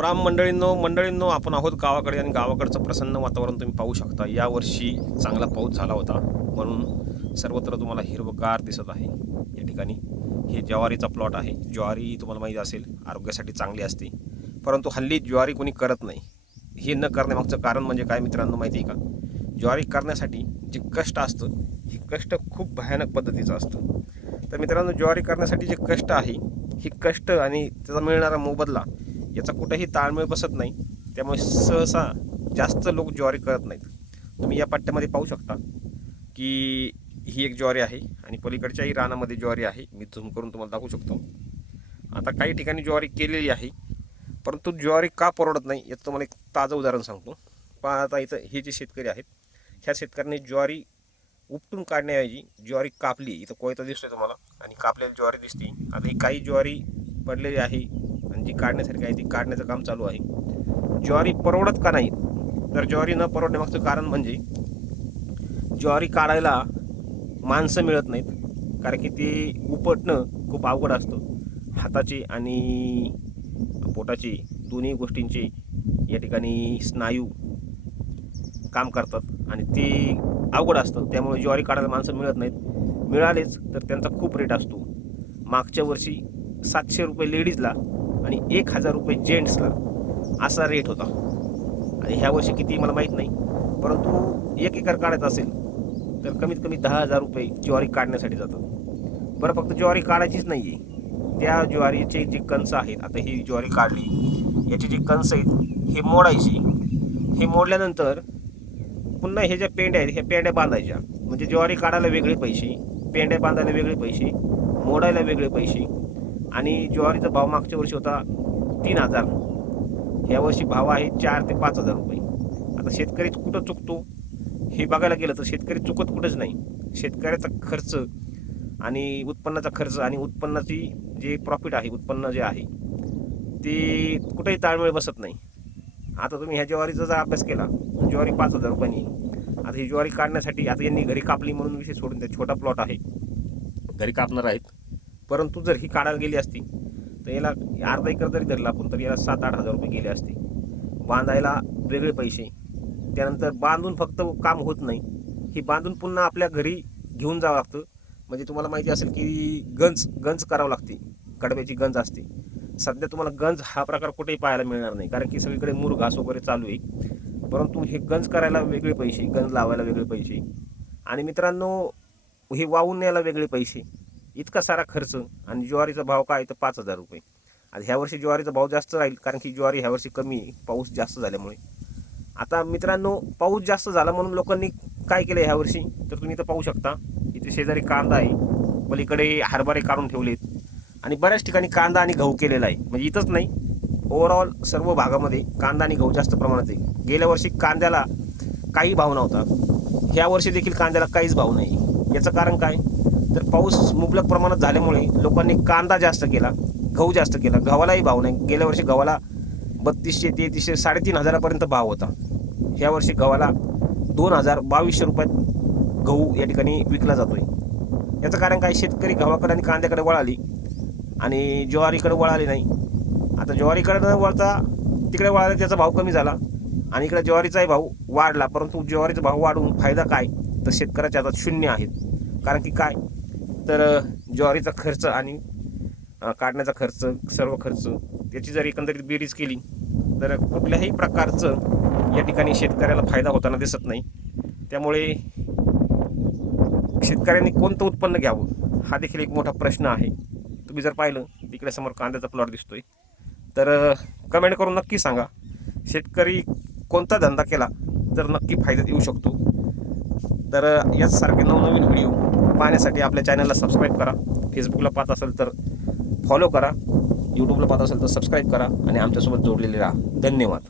राम मंडळींनो आपण आहोत गावाकडे आणि गावाकडचं प्रसन्न वातावरण तुम्ही पाहू शकता। यावर्षी चांगला पाऊस झाला होता म्हणून सर्वत्र तुम्हाला हिरवगार दिसत आहे। या ठिकाणी हे ज्वारीचा प्लॉट आहे। ज्वारी तुम्हाला माहिती असेल आरोग्यासाठी चांगली असते, परंतु हल्ली ज्वारी कोणी करत नाही। हे न करण्यामागचं कारण म्हणजे काय मित्रांनो माहिती आहे का? ज्वारी करण्यासाठी जे कष्ट असतं हे कष्ट खूप भयानक पद्धतीचं असतं। तर मित्रांनो, ज्वारी करण्यासाठी जे कष्ट आहे हे कष्ट आणि त्याचा मिळणारा मोबदला याचा कुठेही ताळमेळ बसत नाही। त्यामुळे सहसा जास्त लोक ज्वारी करत नाहीत। तुम्ही या पट्ट्यामध्ये पाहू शकता की ही एक ज्वारी आहे आणि पलीकडच्याही रानामध्ये ज्वारी आहे। मी झूम करून तुम्हाला दाखवू शकतो। आता काही ठिकाणी ज्वारी केलेली आहे, परंतु ज्वारी का परवडत नाही याचं तुम्हाला एक ताजं उदाहरण सांगतो। पहा, आता इथं हे जे शेतकरी आहेत ह्या शेतकऱ्यांनी ज्वारी उपटून काढण्याऐवजी ज्वारी कापली। इथं कोयता दिसतोय तुम्हाला आणि कापलेली ज्वारी दिसते। आता ही काही ज्वारी पडलेली आहे आणि जी काढण्यासारखी आहे ती काढण्याचं काम चालू आहे। ज्वारी परवडत का नाही? तर ज्वारी न परवडण्यामागचं कारण म्हणजे ज्वारी काढायला माणसं मिळत नाहीत, कारण की ती उपटणं खूप अवघड असतं। हाताची आणि पोटाची दोन्ही गोष्टींची या ठिकाणी स्नायू काम करतात आणि ते अवघड असतं। त्यामुळे ज्वारी काढायला माणसं मिळत नाहीत। मिळालेच तर त्यांचा खूप रेट असतो। मागच्या वर्षी 700 रुपये लेडीजला आणि 1000 रुपये जेंट्सला असा रेट होता। आणि ह्या वर्षी किती मला माहीत नाही, परंतु 1 एकर काढायचं असेल तर कमीत कमी 10,000 रुपये ज्वारी काढण्यासाठी जातात। बरं, फक्त ज्वारी काढायचीच नाही आहे, त्या ज्वारीचे जे कणस आहेत, आता ही ज्वारी काढली याची जी कणस आहेत हे मोडायची। हे मोडल्यानंतर पुन्हा हे ज्या पेंड्या आहेत ह्या पेंड्या बांधायच्या। म्हणजे ज्वारी काढायला वेगळे पैसे, पेंड्या बांधायला वेगळे पैसे, मोडायला वेगळे पैसे। आणि ज्वारीचा भाव मागच्या वर्षी होता 3,000, ह्या वर्षी भाव आहे 4,000 ते 5,000 रुपये। आता शेतकरी कुठं चुकतो हे बघायला गेलं तर शेतकरी चुकत कुठंच नाही। शेतकऱ्याचा खर्च आणि उत्पन्नाचा खर्च आणि उत्पन्नाची जे प्रॉफिट आहे, उत्पन्न जे आहे ते कुठेही ताळमेळ बसत नाही। आता तुम्ही ह्या ज्वारीचा जर अभ्यास केला, ज्वारी 5,000 रुपयांनी। आता ही ज्वारी काढण्यासाठी आता यांनी घरी कापली म्हणून विषय सोडून द्या, छोटा प्लॉट आहे, घरी कापणार आहेत। परंतु जर ही काढायला गेली असती तर याला अर्धा एकर जरी धरला आपण तर याला 7-8 हजार रुपये गेले असते। बांधायला वेगळे पैसे, त्यानंतर बांधून फक्त काम होत नाही, ही बांधून पुन्हा आपल्या घरी घेऊन जावं लागतं। म्हणजे तुम्हाला माहिती असेल की गंज करावं लागते, कडब्याची गंज असते। सध्या तुम्हाला गंज हा प्रकार कुठेही पाहायला मिळणार नाही, कारण की सगळीकडे मूर घास वगैरे चालू आहे। परंतु हे गंज करायला वेगळे पैसे, गंज लावायला वेगळे पैसे, आणि मित्रांनो हे वाहून न्यायला वेगळे पैसे, इतका सारा खर्च। आणि ज्वारीचा भाव काय तर 5,000 रुपये। आता ह्या वर्षी ज्वारीचा भाव जास्त राहील, कारण की ज्वारी ह्या वर्षी कमी, पाऊस जास्त झाल्यामुळे। आता मित्रांनो, पाऊस जास्त झाला म्हणून लोकांनी काय केलं ह्या वर्षी तर तुम्ही इथं पाहू शकता, इथे शेजारी कांदा आहे, पलीकडे हरभरे काढून ठेवलेत आणि बऱ्याच ठिकाणी कांदा आणि गहू केलेला आहे। म्हणजे इथंच नाही, ओव्हरऑल सर्व भागामध्ये कांदा आणि गहू जास्त प्रमाणात आहे। गेल्या वर्षी कांद्याला काही भाव नव्हता, ह्या वर्षी देखील कांद्याला काहीच भाव नाही। याचं कारण काय तर पाऊस मुबलक प्रमाणात झाल्यामुळे लोकांनी कांदा जास्त केला, गहू जास्त केला। गव्हालाही भाव नाही। गेल्या वर्षी गव्हाला 3200, 3300, 3,500पर्यंत भाव होता। ह्या वर्षी गव्हाला 2,000, 2,200 रुपयात गहू या ठिकाणी विकला जातोय। याचं कारण काय? शेतकरी गव्हाकडे आणि कांद्याकडे वळाली आणि ज्वारीकडे वळाली नाही। आता ज्वारीकडे न वळता तिकडे वळाले, त्याचा भाव कमी झाला आणि इकडे ज्वारीचाही भाव वाढला। परंतु ज्वारीचा भाव वाढून फायदा काय तर शेतकऱ्याच्या हातात शून्य आहेत। कारण की काय तर ज्वारीचा खर्च आणि काढण्याचा खर्च, सर्व खर्च त्याची जर एकंदरीत बेरीज केली तर कुठल्याही प्रकारचं या ठिकाणी शेतकऱ्याला फायदा होताना दिसत नाही। त्यामुळे शेतकऱ्यांनी कोणतं उत्पन्न घ्यावं हा देखील एक मोठा प्रश्न आहे। तुम्ही जर पाहिलं तिकडे समोर कांद्याचा प्लॉट दिसतोय, तर कमेंट करून नक्की सांगा शेतकरी कोणता धंदा केला तर नक्की फायद्यात येऊ शकतो। तर याचसारखे नवनवीन व्हिडिओ पाहण्यासाठी आपल्या चॅनलला सबस्क्राईब करा। फेसबुकला पाहत असेल तर फॉलो करा, यूट्यूबला पाहत असेल तर सबस्क्राईब करा आणि आमच्यासोबत जोडलेले राहा। धन्यवाद।